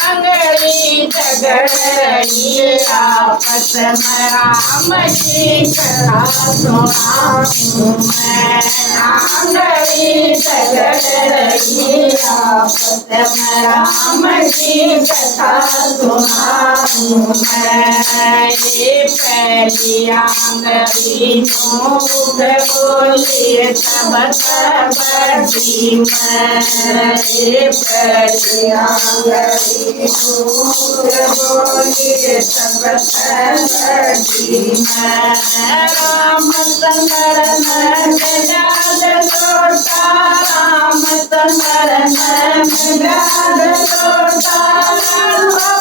आंगड़ी झगड़ रही आपस में राम की कथा सुनाऊं मैं। आंगड़ी झगड़ रही आपस में राम की कथा सुनाऊं मैं। ये पहली आंगड़ी झूठ बोली तब बड़ी मैं। ये पहली आंगड़ी झूठ बोली तब बड़ी मैं। रामचंद्र नंद छोटा रामचंद्र नंद छोटा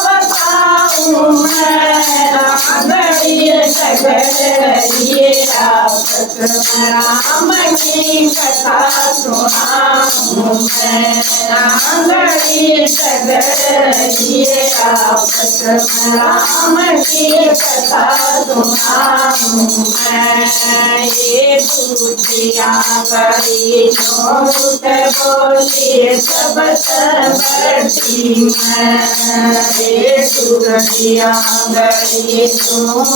बताऊं मैं। आंगड़ी झगड़ रही आपस में राम की कथा सुनाऊं मैं। आंगड़ी झगड़ रही आपस में राम की कथा सुनाऊं मैं। ये दूसरी आंगड़ी झूठ बोली सब बड़ी मैं। ये दूसरी आंगड़ी झूठ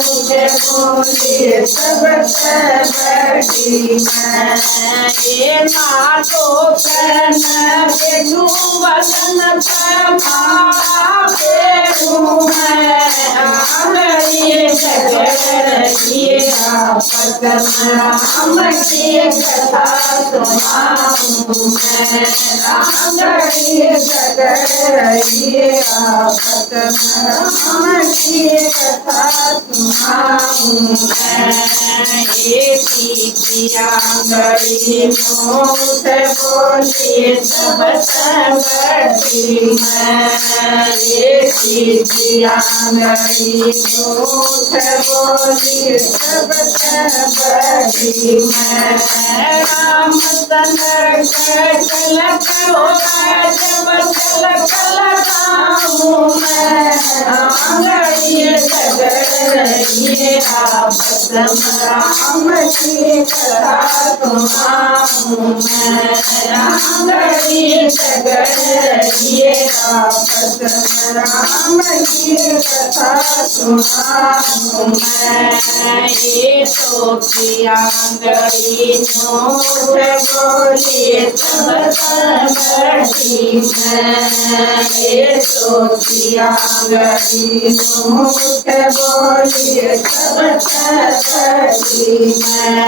बोली सब बड़ी मैं। ये नाटो कन बेनू वसन मारा बेनू मैं। आंगड़ी झगड़ रही आपस में राम की कथा सुनाऊं मैं। आंगड़ी झगड़ रही आपस में राम की कथा सुनाऊं मैं। ये तीसरी आंगड़ी झूठ बोली सब बड़ी मैं। ये तीसरी आंगड़ी झूठ बोली सब बड़ी मैं। रामचंद्र कल होगा जब कल गाऊं मैं। आंगड़ी झगड़ रही आपस में राम की कथा सुनाऊं मैं। आंगड़ी झगड़ रही आपस में राम की कथा सुनाऊं मैं। ये तो की आंगड़ी झूठ बोली सब बड़ी मैं। ये तो की आंगड़ी झूठ बोली सब बड़ी मैं।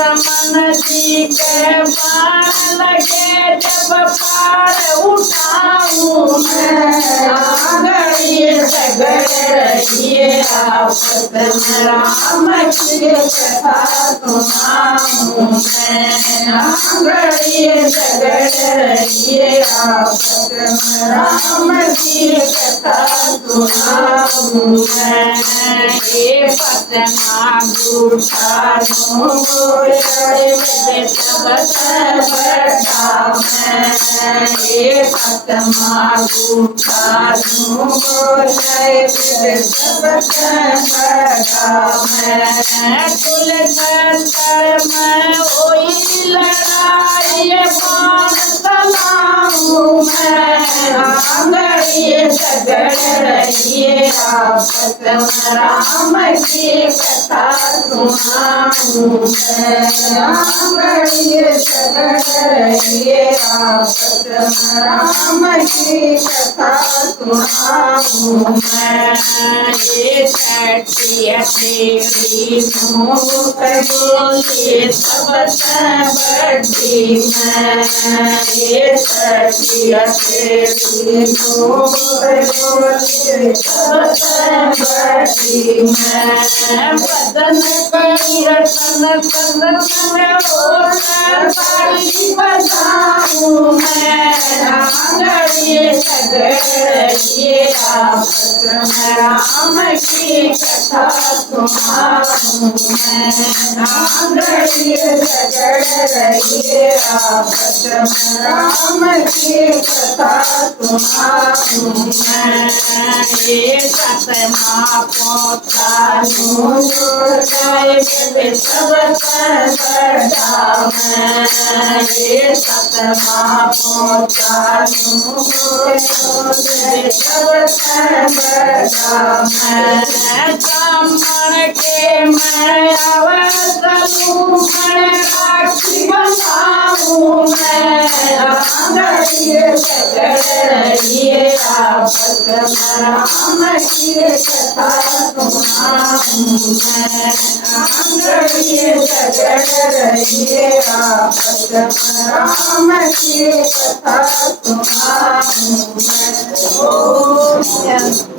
लक्ष्मण जी के बाण लगे जब पार उठाऊं मैं। आंगड़ी झगड़ रही आपस में राम की कथा सुनाऊं मैं। आंगड़ी झगड़ रही आपस में राम की कथा सुनाऊं मैं। ये पतना गुठा सब बड़ा मैं। ये पतना गुठा सब बड़ा मैं। कुल में वही लड़ाई बाण चलाऊं मैं। आंगड़ी झगड़ रही आपस में राम की कथा सुनाऊं मैं। आंगड़ी झगड़ रही आपस में राम की कथा सुनाऊं मैं। ये छठी तेरी झूठ बोली सब बड़ी मैं। ये छठी तेरी झूठ बोली सब बड़ी मैं। बदन कीर्तन संग बाली बजाऊं मैं। आंगड़ी झगड़ रही आपस में राम की कथा सुनाऊं मैं। आंगड़िए झगड़ रही आपस में राम की कथा सुनाऊं मैं। ये सतमा पोता सब बड़ा मैं। ये सतमा पोता सब बड़ा मैं। ब्राह्मण के मैं अवसरूं मैं राखी बनाऊं मैं। आंगड़िए झगड़ रही आपस में राम की कथा सुनाऊं मैं। आंगड़िए झगड़ रही आपस में राम की कथा सुनाऊं मैं।